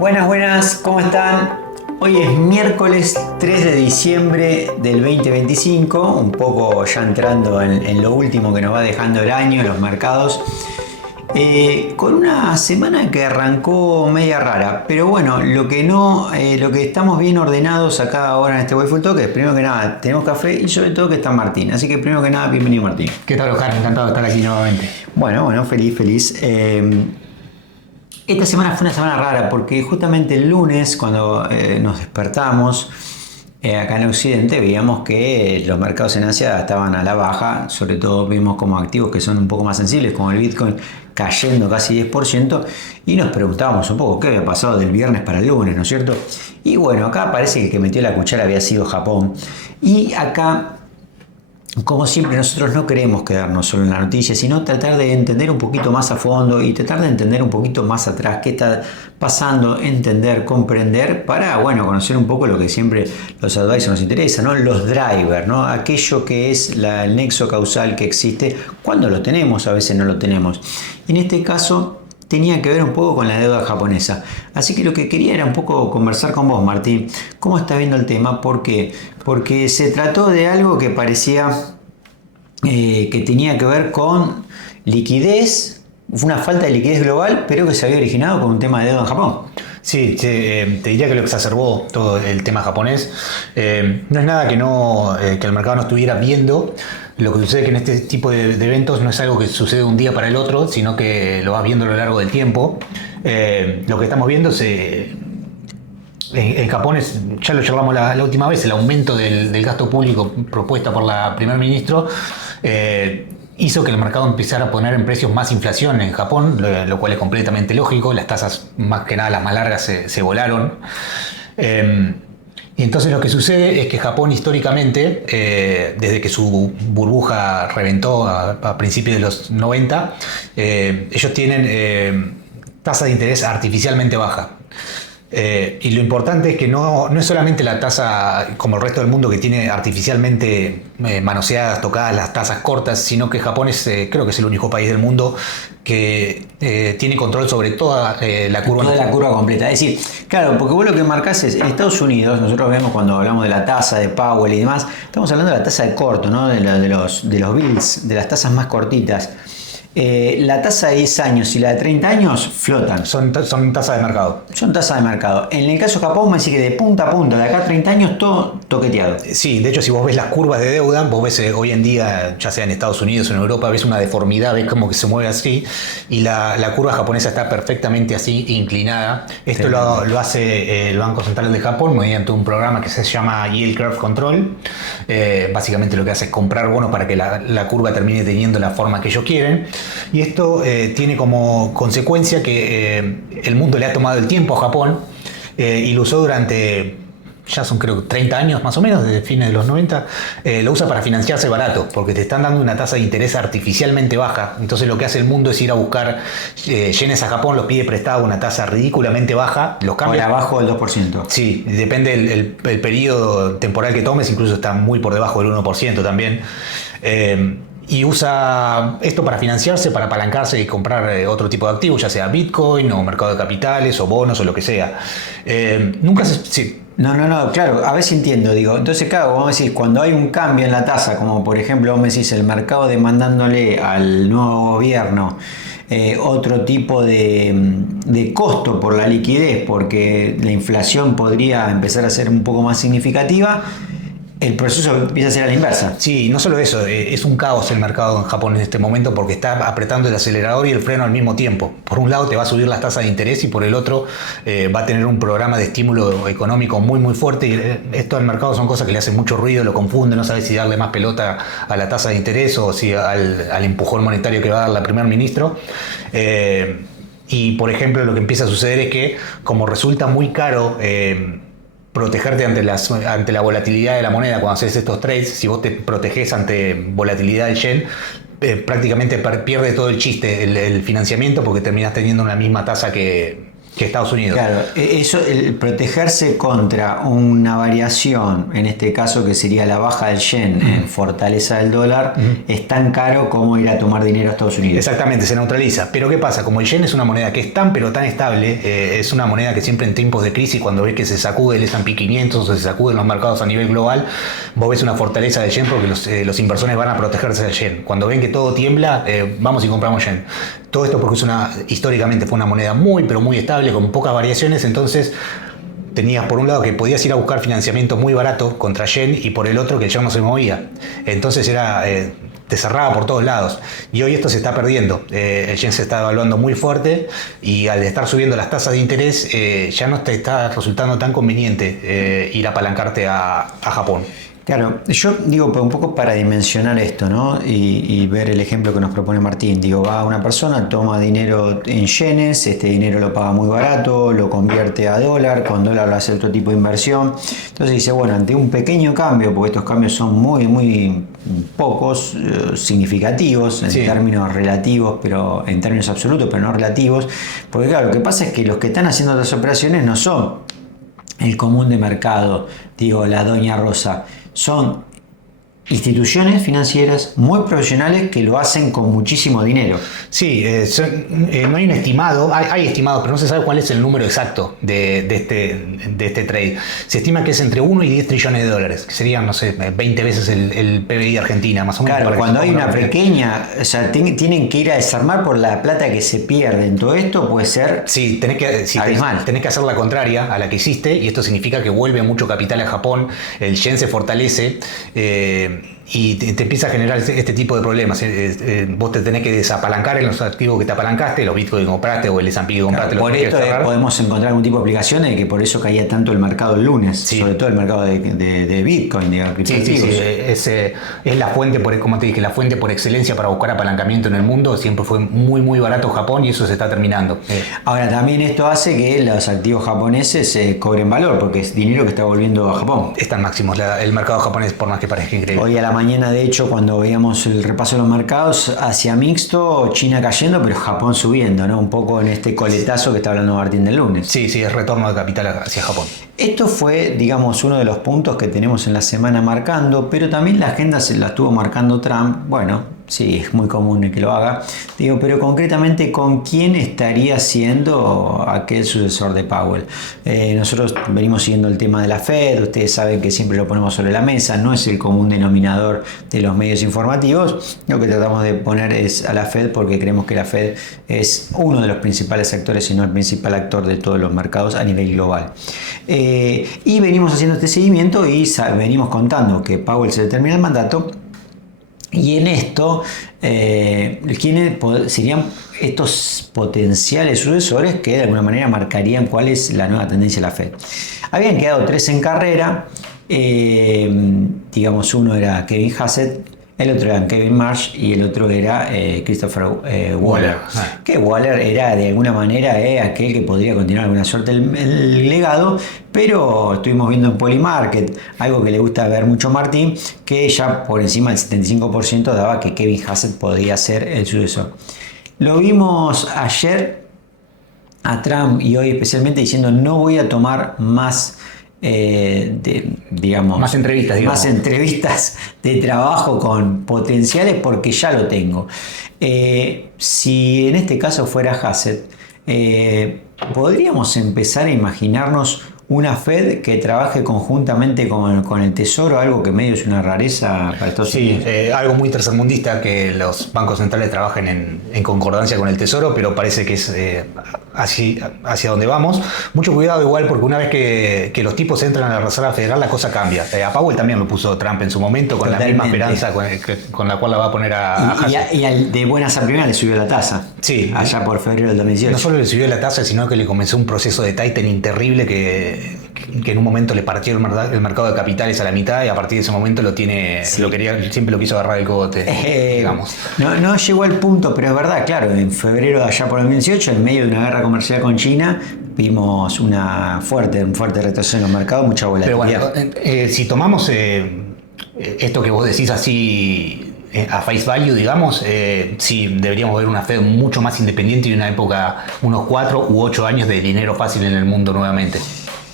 Buenas, buenas, ¿cómo están? Hoy es miércoles 3 de diciembre del 2025, un poco ya entrando en lo último que nos va dejando el año, los mercados, con una semana que arrancó media rara, pero bueno, lo que estamos bien ordenados acá ahora en este Wayful Talk es, primero que nada, tenemos café y sobre todo que está Martín, así que primero que nada, bienvenido Martín. ¿Qué tal, Oscar? Encantado de estar aquí nuevamente. Bueno, feliz. Esta semana fue una semana rara porque justamente el lunes cuando nos despertamos acá en Occidente veíamos que los mercados en Asia estaban a la baja, sobre todo vimos como activos que son un poco más sensibles como el Bitcoin cayendo casi 10% y nos preguntábamos un poco qué había pasado del viernes para el lunes, ¿no es cierto? Y bueno, acá parece que el que metió la cuchara había sido Japón y acá, como siempre, nosotros no queremos quedarnos solo en la noticia, sino tratar de entender un poquito más a fondo y tratar de entender un poquito más atrás qué está pasando, entender, comprender, para, bueno, conocer un poco lo que siempre los advisors nos interesa, ¿no? Los drivers, ¿no? Aquello que es el nexo causal que existe, cuando lo tenemos, a veces no lo tenemos. En este caso tenía que ver un poco con la deuda japonesa. Así que lo que quería era un poco conversar con vos, Martín. ¿Cómo estás viendo el tema? ¿Por qué? Porque se trató de algo que parecía que tenía que ver con liquidez, una falta de liquidez global, pero que se había originado con un tema de deuda en Japón. Sí, te diría que lo exacerbó todo el tema japonés. No es nada que el mercado no estuviera viendo. Lo que sucede es que en este tipo de eventos no es algo que sucede de un día para el otro, sino que lo vas viendo a lo largo del tiempo. Lo que estamos viendo en Japón ya lo charlamos la última vez, el aumento del gasto público propuesta por la primer ministro hizo que el mercado empezara a poner en precios más inflación en Japón, lo cual es completamente lógico. Las tasas, más que nada las más largas, se volaron. Y entonces lo que sucede es que Japón históricamente, desde que su burbuja reventó a principios de los 90, ellos tienen tasa de interés artificialmente baja. Y lo importante es que no es solamente la tasa como el resto del mundo que tiene artificialmente manoseadas, tocadas las tasas cortas, sino que Japón creo que es el único país del mundo que tiene control sobre toda la curva. Toda la curva completa. Es decir, claro, porque vos lo que marcás es, en Estados Unidos, nosotros vemos cuando hablamos de la tasa de Powell y demás, estamos hablando de la tasa de corto, ¿no? de los bills, de las tasas más cortitas. La tasa de 10 años y la de 30 años flotan. Son tasas de mercado. Son tasas de mercado. En el caso de Japón me dice que de punta a punta, de acá a 30 años, todo toqueteado. Sí, de hecho, si vos ves las curvas de deuda, vos ves hoy en día, ya sea en Estados Unidos o en Europa, ves una deformidad, ves como que se mueve así, y la curva japonesa está perfectamente así, inclinada. Esto lo hace el Banco Central de Japón mediante un programa que se llama Yield Curve Control. Básicamente lo que hace es comprar bonos para que la curva termine teniendo la forma que ellos quieren. Y esto tiene como consecuencia que el mundo le ha tomado el tiempo a Japón y lo usó durante, ya son creo 30 años más o menos, desde fines de los 90, lo usa para financiarse barato, porque te están dando una tasa de interés artificialmente baja. Entonces lo que hace el mundo es ir a buscar yenes a Japón, los pide prestado a una tasa ridículamente baja, los cambia. Por abajo del 2%. Sí, depende el periodo temporal que tomes, incluso está muy por debajo del 1% también. Y usa esto para financiarse, para apalancarse y comprar otro tipo de activos, ya sea Bitcoin o mercado de capitales o bonos o lo que sea. Nunca se... Sí. No, claro, a ver si entiendo, digo, entonces claro, vamos a decir, cuando hay un cambio en la tasa, como por ejemplo vos me decís el mercado demandándole al nuevo gobierno otro tipo de costo por la liquidez, porque la inflación podría empezar a ser un poco más significativa, el proceso empieza a ser a la inversa. Sí, no solo eso, es un caos el mercado en Japón en este momento porque está apretando el acelerador y el freno al mismo tiempo. Por un lado te va a subir las tasas de interés y por el otro va a tener un programa de estímulo económico muy fuerte. Y esto al mercado son cosas que le hacen mucho ruido, lo confunde, no sabe si darle más pelota a la tasa de interés o si al empujón monetario que va a dar la primer ministro. Y por ejemplo lo que empieza a suceder es que como resulta muy caro protegerte ante la volatilidad de la moneda cuando haces estos trades, si vos te protegés ante volatilidad del yen, prácticamente pierde todo el chiste el financiamiento porque terminás teniendo una misma tasa que que Estados Unidos. Claro, eso, el protegerse contra una variación, en este caso que sería la baja del yen en fortaleza del dólar, es tan caro como ir a tomar dinero a Estados Unidos. Exactamente, se neutraliza. Pero ¿qué pasa? Como el yen es una moneda que es tan pero tan estable, es una moneda que siempre en tiempos de crisis, cuando ves que se sacude el S&P 500 o se sacuden los mercados a nivel global, vos ves una fortaleza del yen porque los inversores van a protegerse del yen. Cuando ven que todo tiembla, vamos y compramos yen. Todo esto porque históricamente fue una moneda muy pero muy estable, con pocas variaciones, entonces tenías por un lado que podías ir a buscar financiamiento muy barato contra yen y por el otro que el yen no se movía. Entonces te cerraba por todos lados. Y hoy esto se está perdiendo. El yen se está devaluando muy fuerte y al estar subiendo las tasas de interés ya no te está resultando tan conveniente ir a apalancarte a Japón. Claro, yo digo un poco para dimensionar esto, ¿no? Y ver el ejemplo que nos propone Martín. Digo, va una persona, toma dinero en yenes, este dinero lo paga muy barato, lo convierte a dólar, con dólar lo hace otro tipo de inversión. Entonces dice, bueno, ante un pequeño cambio, porque estos cambios son muy, muy pocos, significativos en términos relativos, pero en términos absolutos, pero no relativos. Porque claro, lo que pasa es que los que están haciendo las operaciones no son el común de mercado, digo, la Doña Rosa. Son instituciones financieras muy profesionales que lo hacen con muchísimo dinero. Sí, no hay un estimado, hay estimados, pero no se sabe cuál es el número exacto de este trade. Se estima que es entre 1 y 10 trillones de dólares, que serían, no sé, 20 veces el PBI de Argentina, más o menos. Claro, cuando hay una pequeña, o sea, tienen que ir a desarmar por la plata que se pierde en todo esto, puede ser. Sí, tenés que hacer la contraria a la que hiciste, y esto significa que vuelve mucho capital a Japón, el yen se fortalece, y te empieza a generar este tipo de problemas. Vos te tenés que desapalancar en los activos que te apalancaste, los bitcoins que compraste o el S&P que compraste. Claro, por esto podemos encontrar algún tipo de aplicación de que por eso caía tanto el mercado el lunes, sobre todo el mercado de bitcoin, de criptoactivos. Es la fuente, como te dije, la fuente por excelencia para buscar apalancamiento en el mundo. Siempre fue muy muy barato Japón y eso se está terminando. Ahora también esto hace que los activos japoneses cobren valor porque es dinero que está volviendo a Japón. Están máximos el mercado japonés, por más que parezca increíble. Hoy a la mañana, de hecho, cuando veíamos el repaso de los mercados, hacia mixto, China cayendo, pero Japón subiendo, ¿no? Un poco en este coletazo que está hablando Martín del lunes. Sí, es retorno de capital hacia Japón. Esto fue, digamos, uno de los puntos que tenemos en la semana marcando, pero también la agenda se la estuvo marcando Trump. Bueno, sí, es muy común que lo haga. Digo, pero concretamente, ¿con quién estaría siendo aquel sucesor de Powell? Nosotros venimos siguiendo el tema de la Fed. Ustedes saben que siempre lo ponemos sobre la mesa. No es el común denominador de los medios informativos. Lo que tratamos de poner es a la Fed porque creemos que la Fed es uno de los principales actores, si no el principal actor de todos los mercados a nivel global. Y venimos haciendo este seguimiento y venimos contando que Powell se le termina el mandato. Y en esto, ¿quiénes serían estos potenciales sucesores que de alguna manera marcarían cuál es la nueva tendencia de la Fed? Habían quedado 3 en carrera, digamos, uno era Kevin Hassett, el otro era Kevin Marsh y el otro era Christopher Waller. Que Waller era de alguna manera aquel que podría continuar alguna suerte el legado, pero estuvimos viendo en Polymarket, algo que le gusta ver mucho a Martín, que ya por encima del 75% daba que Kevin Hassett podría ser el sucesor. Lo vimos ayer a Trump y hoy especialmente diciendo no voy a tomar más más entrevistas de trabajo con potenciales porque ya lo tengo. Si en este caso fuera Hassett, podríamos empezar a imaginarnos una Fed que trabaje conjuntamente con el Tesoro, algo que medio es una rareza para Estados Unidos. Sí, algo muy tercermundista que los bancos centrales trabajen en concordancia con el Tesoro, pero parece que es hacia donde vamos. Mucho cuidado igual porque una vez que los tipos entran a la Reserva Federal la cosa cambia. A Powell también lo puso Trump en su momento con Totalmente. La misma esperanza con la cual la va a poner a Hassett. Y de buenas a primeras le subió la tasa. Sí. Allá por febrero del 2018. No solo le subió la tasa, sino que le comenzó un proceso de tightening terrible que en un momento le partió el mercado de capitales a la mitad y a partir de ese momento siempre lo quiso agarrar el cogote, digamos. No llegó al punto, pero es verdad, claro, en febrero de allá por el 2018, en medio de una guerra comercial con China, vimos un fuerte retroceso en los mercados, mucha volatilidad. Pero bueno, si tomamos esto que vos decís así a face value, digamos, sí, deberíamos ver una Fed mucho más independiente y una época, unos 4 u 8 años de dinero fácil en el mundo nuevamente.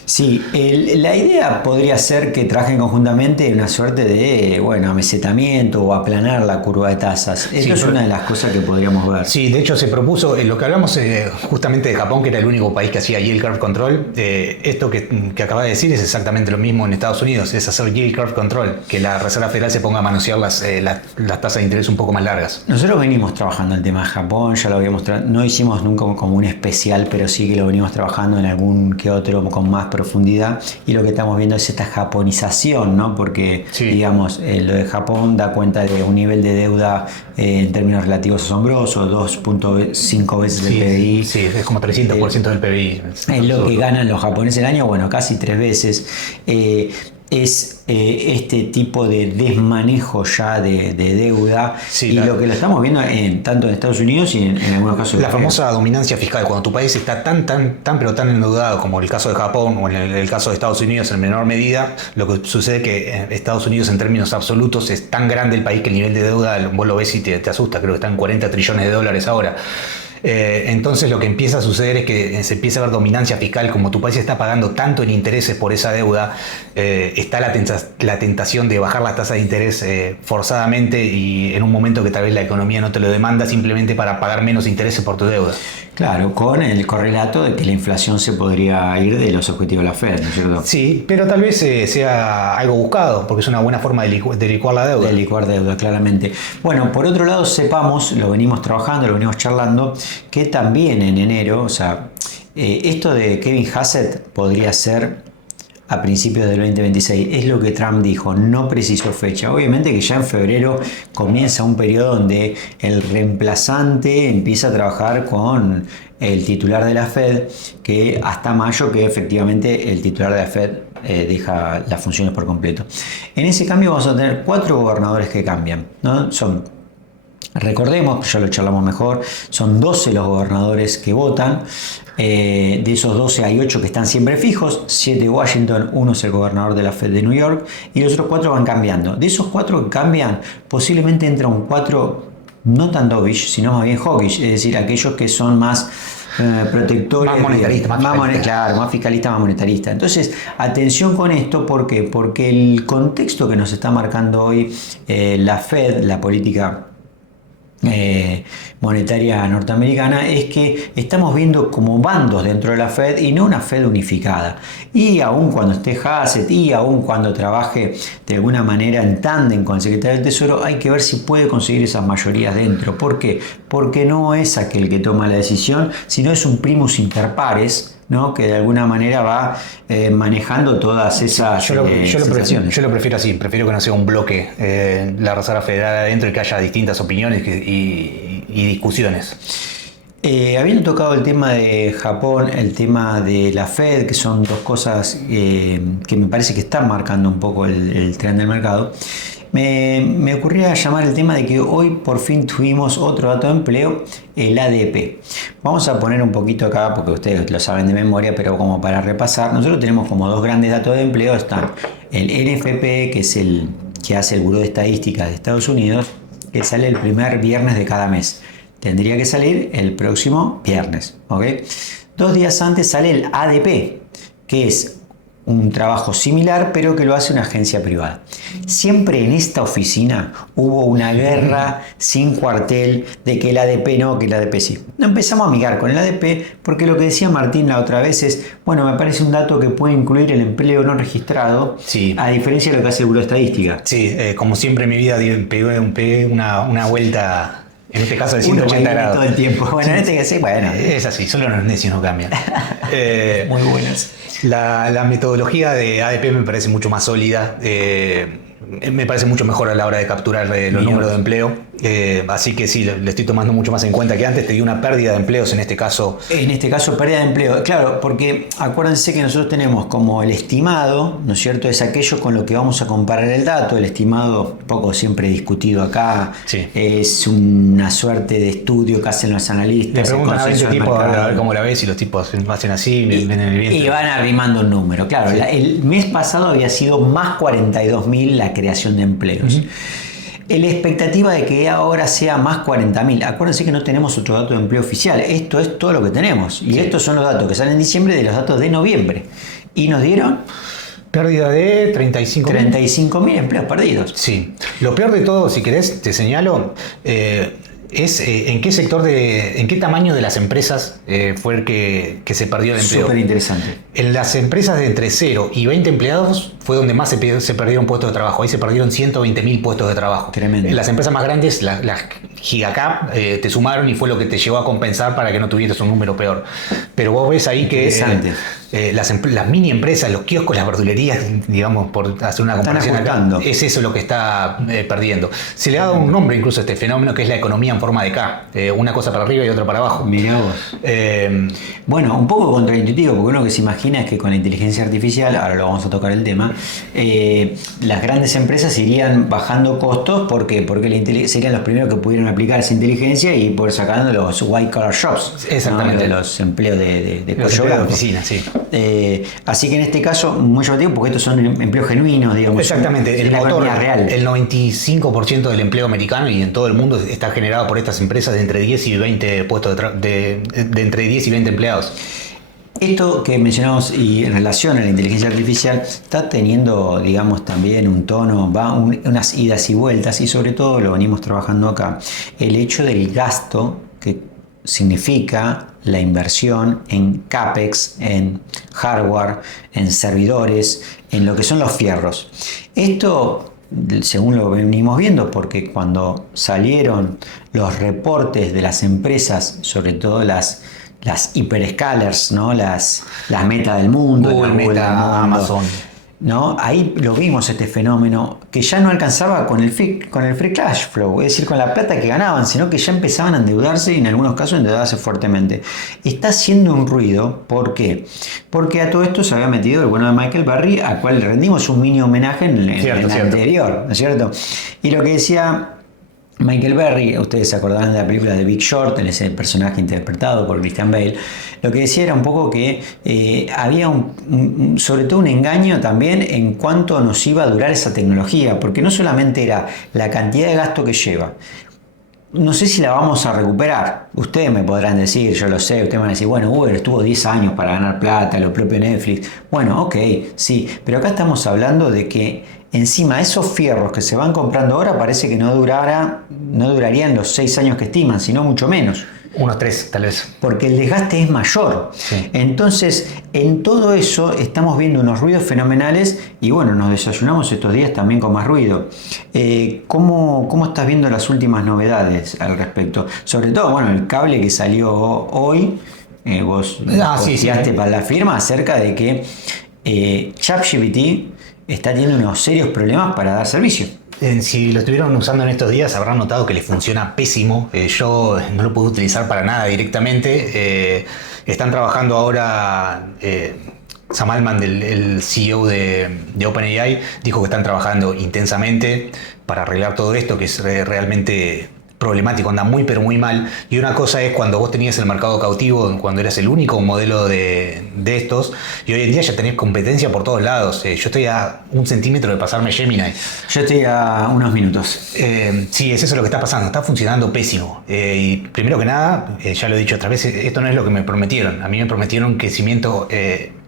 Sí, la idea podría ser que trabajen conjuntamente una suerte de, bueno, amesetamiento o aplanar la curva de tasas. Esto es una de las cosas que podríamos ver. Sí, de hecho se propuso, lo que hablamos justamente de Japón, que era el único país que hacía yield curve control, esto que acabas de decir es exactamente lo mismo en Estados Unidos, es hacer yield curve control, que la Reserva Federal se ponga a manosear las tasas de interés un poco más largas. Nosotros venimos trabajando el tema de Japón, ya lo habíamos no hicimos nunca como un especial, pero sí que lo venimos trabajando en algún que otro con más profundidad, y lo que estamos viendo es esta japonización, ¿no? Porque digamos, lo de Japón da cuenta de un nivel de deuda en términos relativos asombroso, 2.5 veces el PBI. Sí, es como 300% del PBI. Es lo que ganan los japoneses al año, bueno, casi 3 veces. Es este tipo de desmanejo ya de deuda, y lo que lo estamos viendo tanto en Estados Unidos y en algunos casos la famosa dominancia fiscal, cuando tu país está tan pero tan endeudado como el caso de Japón o en el caso de Estados Unidos en menor medida, lo que sucede es que Estados Unidos en términos absolutos es tan grande el país que el nivel de deuda vos lo ves y te asusta, creo que están 40 trillones de dólares ahora. Entonces lo que empieza a suceder es que se empieza a ver dominancia fiscal. Como tu país está pagando tanto en intereses por esa deuda, está la tentación de bajar las tasas de interés forzadamente, y en un momento que tal vez la economía no te lo demanda, simplemente para pagar menos intereses por tu deuda. Claro, con el correlato de que la inflación se podría ir de los objetivos de la Fed, ¿no es cierto? Sí, pero tal vez sea algo buscado, porque es una buena forma de licuar la deuda. De licuar deuda, claramente. Bueno, por otro lado, sepamos, lo venimos trabajando, lo venimos charlando, que también en enero, o sea, esto de Kevin Hassett podría ser a principios del 2026, es lo que Trump dijo, no precisó fecha. Obviamente que ya en febrero comienza un periodo donde el reemplazante empieza a trabajar con el titular de la Fed, que hasta mayo que efectivamente el titular de la Fed deja las funciones por completo. En ese cambio vamos a tener 4 gobernadores que cambian, ¿no? Recordemos, ya lo charlamos mejor, son 12 los gobernadores que votan. De esos 12 hay 8 que están siempre fijos, 7 de Washington, 1 es el gobernador de la Fed de New York, y los otros 4 van cambiando. De esos 4 que cambian, posiblemente entra un 4 no tan dovish, sino más bien hawkish, es decir, aquellos que son más protectores, más monetarista, más fiscalista, más monetarista. Entonces, atención con esto, ¿por qué? Porque el contexto que nos está marcando hoy la Fed, la política monetaria norteamericana, es que estamos viendo como bandos dentro de la Fed y no una Fed unificada. Y aun cuando esté Hassett y aun cuando trabaje de alguna manera en tándem con el secretario del Tesoro, hay que ver si puede conseguir esas mayorías dentro. ¿Por qué? Porque no es aquel que toma la decisión, sino es un primus inter pares, ¿no? Que de alguna manera va manejando todas esas yo situaciones. Yo lo prefiero así, prefiero que no sea un bloque la Reserva Federal adentro y que haya distintas opiniones y discusiones. Habiendo tocado el tema de Japón, el tema de la Fed, que son dos cosas que me parece que están marcando un poco el tren del mercado, me ocurría llamar el tema de que hoy por fin tuvimos otro dato de empleo, el ADP. Vamos a poner un poquito acá, porque ustedes lo saben de memoria, pero como para repasar, nosotros tenemos como 2 grandes datos de empleo. Están el NFP, que es el que hace el Buró de Estadísticas de Estados Unidos, que sale el primer viernes de cada mes. Tendría que salir el próximo viernes, ¿ok? 2 días antes sale el ADP, que es un trabajo similar, pero que lo hace una agencia privada. Siempre en esta oficina hubo una guerra sin cuartel de que el ADP no, que el ADP sí. No empezamos a amigar con el ADP porque lo que decía Martín la otra vez es, bueno, me parece un dato que puede incluir el empleo no registrado, sí, a diferencia de lo que hace el Buró de Estadística. Sí, como siempre en mi vida pegué una vuelta. En este caso de 180 grados. Todo el tiempo. Bueno, en este que sí, bueno. Es así, solo los necios no cambian. Muy buenos. La metodología de ADP me parece mucho más sólida. Me parece mucho mejor a la hora de capturar los números de empleo. Así que sí, le estoy tomando mucho más en cuenta que antes. Te dio una pérdida de empleos en este caso. En este caso, pérdida de empleo. Claro, porque acuérdense que nosotros tenemos como el estimado, ¿no es cierto? Es aquello con lo que vamos a comparar el dato. El estimado, poco siempre discutido acá, sí, es una suerte de estudio que hacen los analistas. Le preguntan a 20 tipos a ver cómo la ves y los tipos hacen así, ven el viento. Y van arrimando un número. Claro, sí. El mes pasado había sido más 42.000 la creación de empleos. La expectativa de que ahora sea más 40.000. Acuérdense que no tenemos otro dato de empleo oficial. Esto es todo lo que tenemos. Y estos son los datos que salen en diciembre de los datos de noviembre. Y nos dieron pérdida de 35.000 empleos perdidos. Sí. Lo peor de todo, si querés, te señalo, es en qué sector en qué tamaño de las empresas fue el que se perdió el empleo. Súper interesante. En las empresas de entre 0 y 20 empleados fue donde más se perdieron puestos de trabajo. Ahí se perdieron 120.000 puestos de trabajo. Tremendo. En las empresas más grandes, las Gigacap, te sumaron y fue lo que te llevó a compensar para que no tuvieras un número peor. Pero vos ves ahí que las mini empresas, los kioscos, las verdulerías, digamos, por hacer una comparación acá, es eso lo que está perdiendo. Se le ha dado un nombre incluso a este fenómeno, que es la economía en forma de K. Una cosa para arriba y otra para abajo. Mirá vos. Bueno, un poco contraintuitivo, porque uno que se imagina es que con la inteligencia artificial, ahora lo vamos a tocar el tema, las grandes empresas irían bajando costos. ¿Por qué? Porque serían los primeros que pudieran aplicar esa inteligencia y poder sacando los white collar jobs. Exactamente. ¿No? Los empleos de los empleos de oficina, sí. Así que en este caso, muy llamativo, porque estos son empleos genuinos, digamos. Exactamente, el motor real. El 95% del empleo americano y en todo el mundo está generado por estas empresas de entre 10 y 20 puestos de entre 10 y 20 empleados. Esto que mencionamos y en relación a la inteligencia artificial está teniendo, digamos, también un tono, unas idas y vueltas, y sobre todo lo venimos trabajando acá, el hecho del gasto que significa la inversión en CAPEX, en hardware, en servidores, en lo que son los fierros. Esto, según lo venimos viendo, porque cuando salieron los reportes de las empresas, sobre todo las hiperscalers, ¿no? las Meta del mundo, Google, Meta, Amazon, ¿no? Ahí lo vimos, este fenómeno que ya no alcanzaba con el free cash flow, es decir, con la plata que ganaban, sino que ya empezaban a endeudarse y en algunos casos endeudarse fuertemente. Está haciendo un ruido. ¿Por qué? Porque a todo esto se había metido el bueno de Michael Burry, al cual le rendimos un mini homenaje en el anterior, ¿no es cierto? Y lo que decía Michael Burry, ustedes se acordarán de la película de Big Short, ese personaje interpretado por Christian Bale, lo que decía era un poco que había sobre todo un engaño también en cuánto nos iba a durar esa tecnología, porque no solamente era la cantidad de gasto que lleva, no sé si la vamos a recuperar. Ustedes me podrán decir, yo lo sé, ustedes van a decir, bueno, Uber estuvo 10 años para ganar plata, lo propio Netflix. Bueno, ok, sí, pero acá estamos hablando de que encima esos fierros que se van comprando ahora parece que no durarían los 6 años que estiman, sino mucho menos. Unos 3, tal vez. Porque el desgaste es mayor. Sí. Entonces, en todo eso estamos viendo unos ruidos fenomenales y bueno, nos desayunamos estos días también con más ruido. ¿Cómo estás viendo las últimas novedades al respecto? Sobre todo, bueno, el cable que salió hoy, vos posteaste para la firma acerca de que ChatGPT está teniendo unos serios problemas para dar servicio. Si lo estuvieron usando en estos días habrán notado que les funciona pésimo. Yo no lo puedo utilizar para nada directamente. Están trabajando ahora, Sam Altman, el CEO de OpenAI, dijo que están trabajando intensamente para arreglar todo esto, que es realmente problemático, anda muy pero muy mal. Y una cosa es cuando vos tenías el mercado cautivo, cuando eras el único modelo de estos, y hoy en día ya tenés competencia por todos lados. Yo estoy a 1 centímetro de pasarme Gemini. Yo estoy a unos minutos. Sí, es eso lo que está pasando, está funcionando pésimo. Y primero que nada, ya lo he dicho otra vez, esto no es lo que me prometieron. A mí me prometieron crecimiento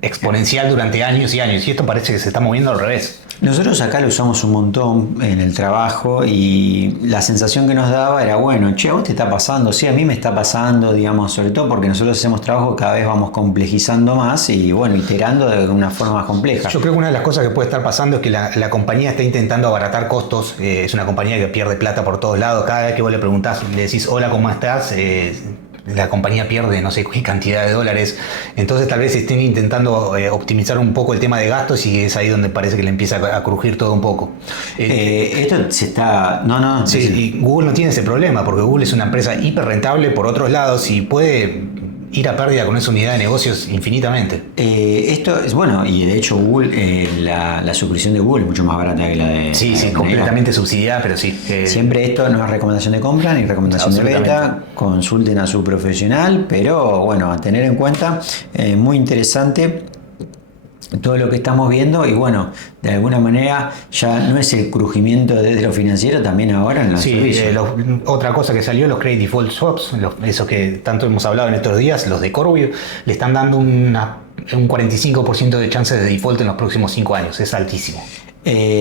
exponencial durante años y años, y esto parece que se está moviendo al revés. Nosotros acá lo usamos un montón en el trabajo y la sensación que nos daba era, bueno, che, ¿a vos te está pasando? Sí, a mí me está pasando, digamos, sobre todo porque nosotros hacemos trabajo que cada vez vamos complejizando más y, bueno, iterando de una forma más compleja. Yo creo que una de las cosas que puede estar pasando es que la compañía está intentando abaratar costos. Es una compañía que pierde plata por todos lados. Cada vez que vos le preguntás, le decís, hola, ¿cómo estás?, la compañía pierde no sé qué cantidad de dólares. Entonces tal vez estén intentando optimizar un poco el tema de gastos y es ahí donde parece que le empieza a crujir todo un poco. Esto se está... No. Sí, y Google no tiene ese problema porque Google es una empresa hiper rentable por otros lados y puede ir a pérdida con esa unidad de negocios infinitamente. Esto es bueno, y de hecho Google, la suscripción de Google es mucho más barata que la de... Sí, completamente subsidiada, pero sí. Siempre esto no es recomendación de compra ni recomendación de venta, consulten a su profesional, pero bueno, a tener en cuenta, muy interesante todo lo que estamos viendo y bueno, de alguna manera ya no es el crujimiento desde lo financiero, también ahora en los servicios. Otra cosa que salió, los credit default swaps, esos que tanto hemos hablado en estos días, los de CoreWeave, le están dando un 45% de chances de default en los próximos 5 años, es altísimo.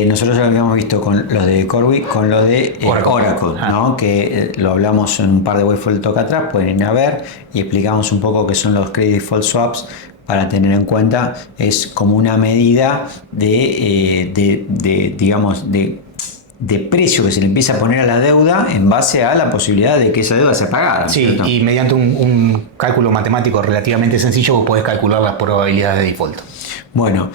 Nosotros lo habíamos visto con los de CoreWeave, con lo de Oracle, ¿no? Que lo hablamos en un par de Waveform Talk atrás, pueden ir a ver y explicamos un poco qué son los credit default swaps para tener en cuenta. Es como una medida digamos, de precio que se le empieza a poner a la deuda en base a la posibilidad de que esa deuda sea pagada. Sí, ¿cierto? y mediante un cálculo matemático relativamente sencillo vos podés calcular las probabilidades de default. Bueno,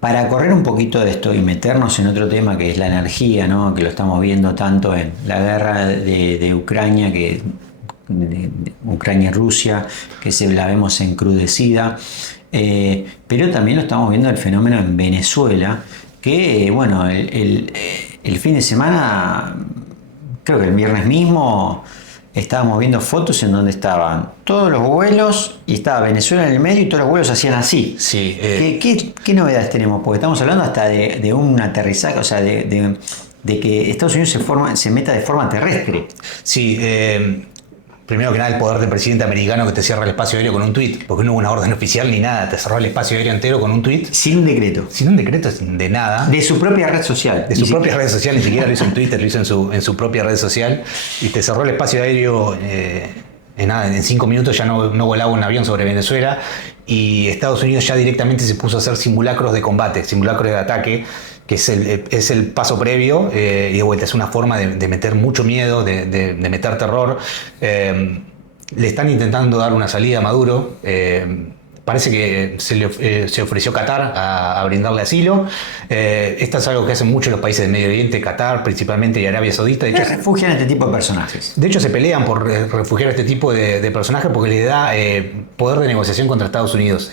para correr un poquito de esto y meternos en otro tema que es la energía, ¿no? Que lo estamos viendo tanto en la guerra de Ucrania, de Ucrania y Rusia, que la vemos encrudecida, pero también lo estamos viendo el fenómeno en Venezuela, que bueno, el fin de semana, creo que el viernes mismo, estábamos viendo fotos en donde estaban todos los vuelos y estaba Venezuela en el medio y todos los vuelos hacían así. Sí, ¿Qué novedades tenemos? Porque estamos hablando hasta de un aterrizaje, o sea, de que Estados Unidos se meta de forma terrestre. Sí, primero que nada el poder del presidente americano que te cierra el espacio aéreo con un tuit, porque no hubo una orden oficial ni nada, te cerró el espacio aéreo entero con un tuit. Sin un decreto. Sin un decreto de nada. De su propia red social. De su propia red social, ni siquiera lo hizo en Twitter, lo hizo en su propia red social. Y te cerró el espacio aéreo en 5 minutos, ya no volaba un avión sobre Venezuela. Y Estados Unidos ya directamente se puso a hacer simulacros de combate, simulacros de ataque, que es el paso previo, y de vuelta es una forma de meter mucho miedo, de meter terror. Le están intentando dar una salida a Maduro. Parece que se ofreció Qatar a brindarle asilo. Esto es algo que hacen muchos los países del Medio Oriente, Qatar principalmente y Arabia Saudita. Se refugian a este tipo de personajes. De hecho, se pelean por refugiar a este tipo de personajes porque les da poder de negociación contra Estados Unidos.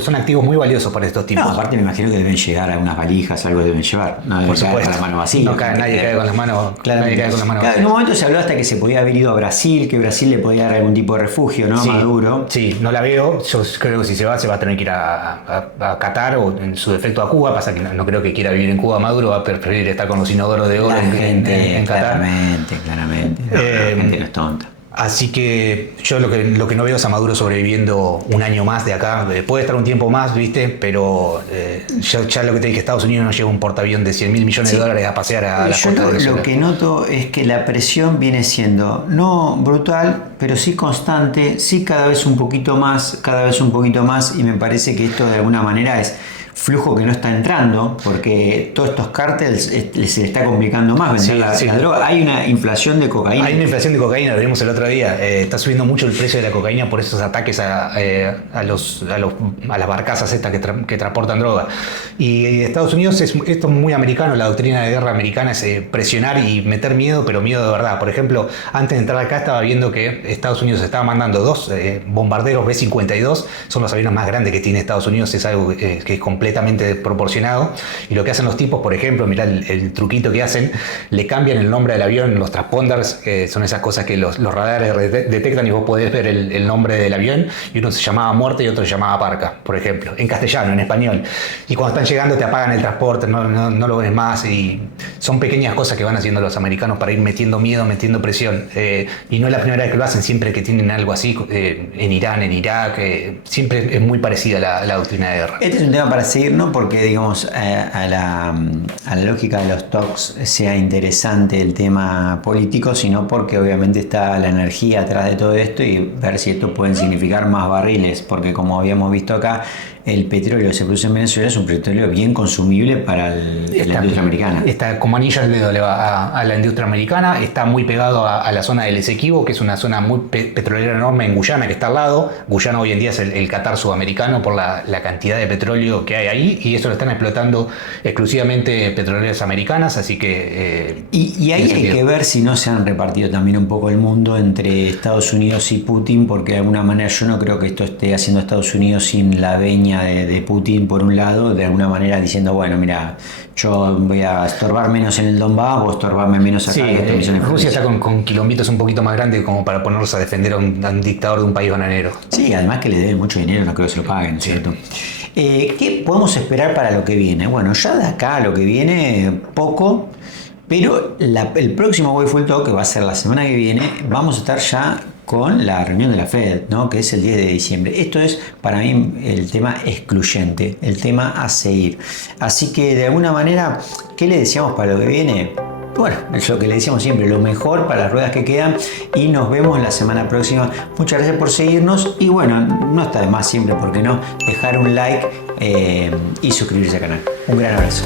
Son activos muy valiosos para estos tipos. No, aparte me imagino que deben llegar a unas valijas, algo deben llevar. No deben caer con la mano vacía. Nadie cae con las manos vacías. En un momento se habló hasta que se podía haber ido a Brasil, que Brasil le podía dar algún tipo de refugio, ¿no? Sí, Maduro. Sí, no la veo. Yo creo que si se va a tener que ir a Qatar o en su defecto a Cuba. Pasa que no creo que quiera vivir en Cuba. Maduro va a preferir estar con los inodoros de oro en Qatar. Claramente. La gente no es tonta. Así que yo lo que no veo es a Maduro sobreviviendo un año más de acá. Puede estar un tiempo más, ¿viste? Pero ya lo que te dije, Estados Unidos no lleva un portaavión de $100 mil millones de dólares a pasear a la costa de Venezuela. Lo que noto es que la presión viene siendo no brutal, pero sí constante, sí cada vez un poquito más, y me parece que esto de alguna manera es flujo que no está entrando, porque todos estos cárteles se les está complicando más vender la droga. Hay una inflación de cocaína. Hay una inflación de cocaína, lo vimos el otro día. Está subiendo mucho el precio de la cocaína por esos ataques a las barcazas estas que transportan droga. Y Estados Unidos, esto es muy americano, la doctrina de guerra americana es presionar y meter miedo, pero miedo de verdad. Por ejemplo, antes de entrar acá estaba viendo que Estados Unidos estaba mandando 2 bombarderos B-52, son los aviones más grandes que tiene Estados Unidos, es algo que es completamente proporcionado. Y lo que hacen los tipos, por ejemplo, mirá el truquito que hacen, le cambian el nombre del avión, los transponders, que son esas cosas que los radares detectan y vos podés ver el nombre del avión, y uno se llamaba Muerte y otro se llamaba Parca, por ejemplo, en castellano, en español. Y cuando están llegando te apagan el transporte, no lo ves más, y son pequeñas cosas que van haciendo los americanos para ir metiendo miedo, metiendo presión. Y no es la primera vez que lo hacen, siempre que tienen algo así, en Irán, en Irak, siempre es muy parecida la doctrina de guerra. Este es un tema para seguir, no porque digamos a la lógica de los talks sea interesante el tema político, sino porque obviamente está la energía atrás de todo esto y ver si esto pueden significar más barriles, porque como habíamos visto acá, el petróleo que se produce en Venezuela es un petróleo bien consumible para la industria americana. Está como anillo al dedo le va a la industria americana, está muy pegado a la zona del Esequibo, que es una zona muy petrolera enorme en Guyana, que está al lado. Guyana hoy en día es el Qatar sudamericano por la cantidad de petróleo que hay ahí, y eso lo están explotando exclusivamente petroleras americanas, así que... Y ahí hay que ver si no se han repartido también un poco el mundo entre Estados Unidos y Putin, porque de alguna manera yo no creo que esto esté haciendo Estados Unidos sin la veña de Putin por un lado, de alguna manera diciendo, bueno, mira, yo voy a estorbar menos en el Donbass, vos estorbarme menos acá. Sí, Rusia está con quilombitos un poquito más grandes como para ponerlos a defender a un dictador de un país bananero. Sí, además que le deben mucho dinero, no creo que se lo paguen, ¿cierto? ¿Qué podemos esperar para lo que viene? Bueno, ya de acá a lo que viene, poco, pero el próximo Way Full Talk, que va a ser la semana que viene, vamos a estar ya con la reunión de la Fed, ¿no? Que es el 10 de diciembre. Esto es para mí el tema excluyente, el tema a seguir. Así que de alguna manera, ¿qué le decíamos para lo que viene? Bueno, es lo que le decíamos siempre, lo mejor para las ruedas que quedan, y nos vemos la semana próxima. Muchas gracias por seguirnos y bueno, no está de más siempre, ¿por qué no? Dejar un like y suscribirse al canal. Un gran abrazo.